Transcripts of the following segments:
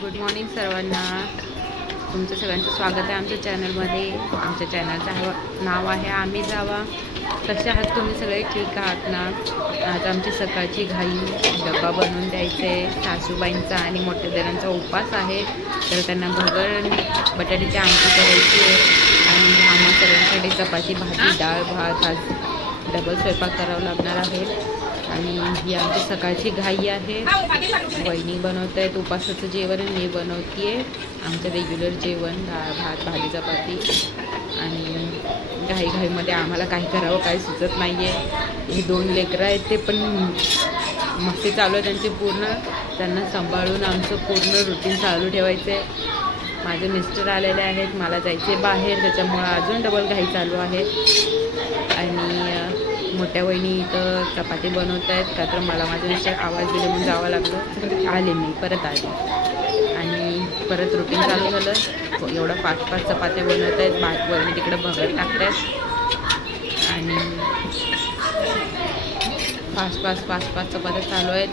Good morning सर्वांना. तुमचं सगळ्यांचं स्वागत आहे आमच्या चॅनलमध्ये. आमच्या चॅनलचं नाव आहे आम्ही जावा. कसे आहात तुम्ही सगळे? ठीक आहात ना? आज आमची सकाळची घाई, डब्बा बनवून द्यायचे. सासूबाईंचा आणि मोठ्या दिरांचा उपवास आहे, तर त्यांना भगर बटाट्याची आमटी करायची आहे आणि आम्हा सगळ्यांसाठी चपाती भाजी डाळ भात आज डबल स्वयंपाक करावा लागणार आहे. आणि ही आमची सकाळची घाई आहे. वहिनी बनवत आहेत उपासाचं जेवण, मी बनवते आहे आमचं रेग्युलर जेवण, डाळ भात भाजी चपाती. आणि घाईमध्ये आम्हाला काय करावं काय सुचत नाही आहे. हे 2 लेकरं आहेत, ते पण मस्ती चालू आहे त्यांची पूर्ण. त्यांना सांभाळून आमचं पूर्ण रुटीन चालू ठेवायचं आहे. माझे मिस्टर आलेले आहेत, मला जायचे बाहेर, त्याच्यामुळं अजून डबल घाई चालू आहे. आणि मोठ्या वहिनी इथं चपाती बनवत आहेत, का तर मला माझ्या मिस्टर आवाज दिले म्हणून जावं लागलं. आले मी परत आले आणि परत रुटीन चालू झालं. एवढा फास्ट चपात्या बनवत आहेत. वहिनी तिकडे भगर टाकतात आणि फास्ट चपात्या चालू आहेत.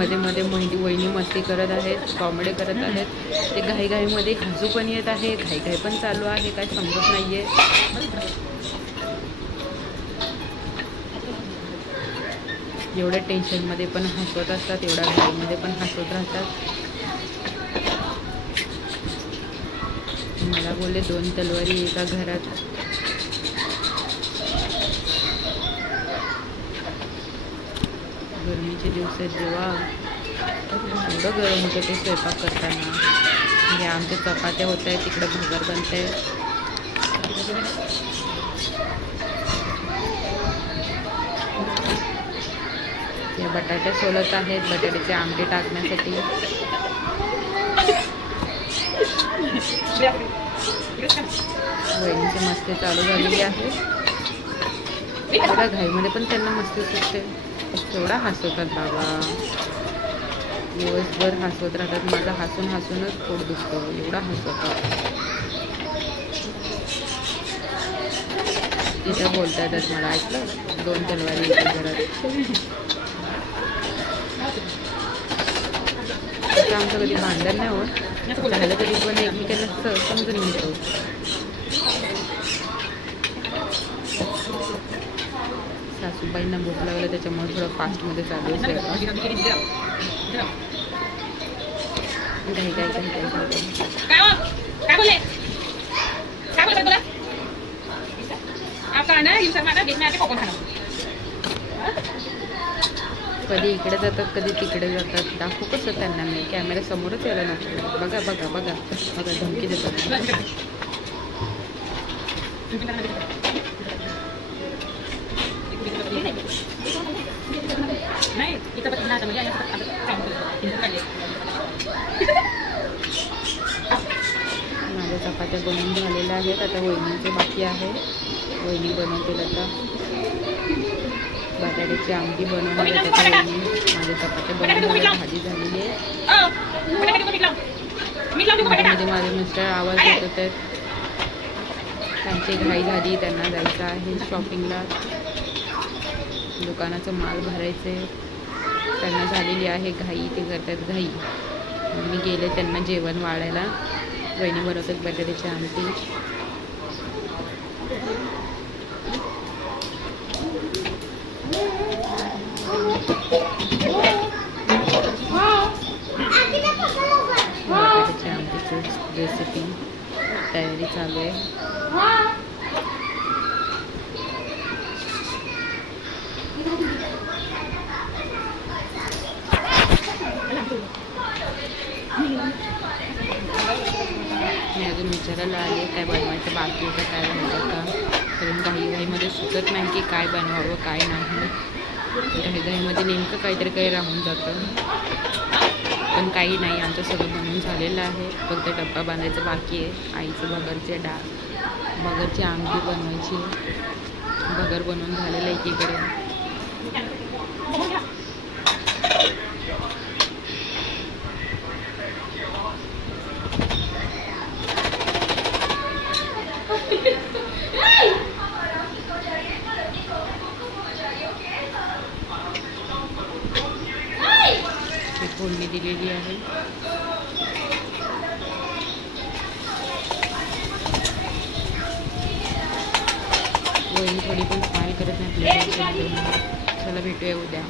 मध्ये वहिनी मस्ती करत आहेत, कॉमेडी करत आहेत. ते घाईमध्ये हसू पण येत आहे, घाई पण चालू आहे, काय समजत नाही आहे. एवढ्या टेन्शनमध्ये पण हसवत असतात, एवढ्या घाईमध्ये पण हसवत राहतात. मला बोलले 2 तलवारी एका घरात. गरमीचे दिवस आहेत, जेव्हा एवढं गरम होतं ते स्वयंपाक करताना. म्हणजे आमच्या चपात्या होत आहेत, तिकडं भगर बनते. या बटाट्या सोलत आहेत बटाट्याची आमटी टाकण्यासाठी. वहिनीची मस्ती चालू झालेली आहे. एवढ्या घाईमध्ये पण त्यांना मस्ती सुटते. एवढा हसवतात बाबा, दिवसभर हसवत राहतात. माझं हसूनच पोट दुखतं, एवढा हसवतात. तिथं बोलता येतात मला, ऐकलं 2 तलवारी एका घरात. आमचं कधी भांडण नाही होत, झालं तरी पण एकमेकांना समजून घेतो. सासूबाईंना भूक लागलं, त्याच्यामुळे थोडं फास्टमध्ये चालू आहे. कधी इकडे जातात कधी तिकडे जातात. दाखवू कसं त्यांना मी? कॅमेरा समोरच यायला नको. बघा धमकी देतात. माझ्या चपात्या बनवून झालेल्या आहेत, आता वहिनीचे बाकी आहे. वहिनी बनवतील आता बटाट्याची आमटी बनवणार आहे. त्याच्या वहिनी माझ्या चपात्या बनवून भाजी झालेली आहे. मध्ये माझे मिस्टर आवाज देत होते, त्यांची घाई झाली, त्यांना जायचं आहे शॉपिंगला, दुकानाचं माल भरायचे. त्यांना झालेली आहे घाई, ते करतात घाई. मी गेले त्यांना जेवण वाढायला. वहिनी बनवतात बटाट्याची आमटी. बटाट्याच्या आमटीची रेसिपी तयारी चालू आहे. मी अजून विचारायला आले काय बनवायचं बाकी होतं, काय बनवायचं का, कारण घाईमध्ये सुचत नाही की काय बनवावं काय नाही. घाईमध्ये नेमकं काहीतरी राहून जातं. पण काही नाही, आमचं सगळं बनवून झालेलं आहे. फक्त डब्बा बांधायचं बाकी आहे. आईचं भगरची आमटी बनवायची. भगर बनवून झालेलं आहे एकीकडे. फोडणी दिलेली आहे. वहिनी थोडी पण स्माईल करत नाही आपल्याला. चला भेटूया उद्या.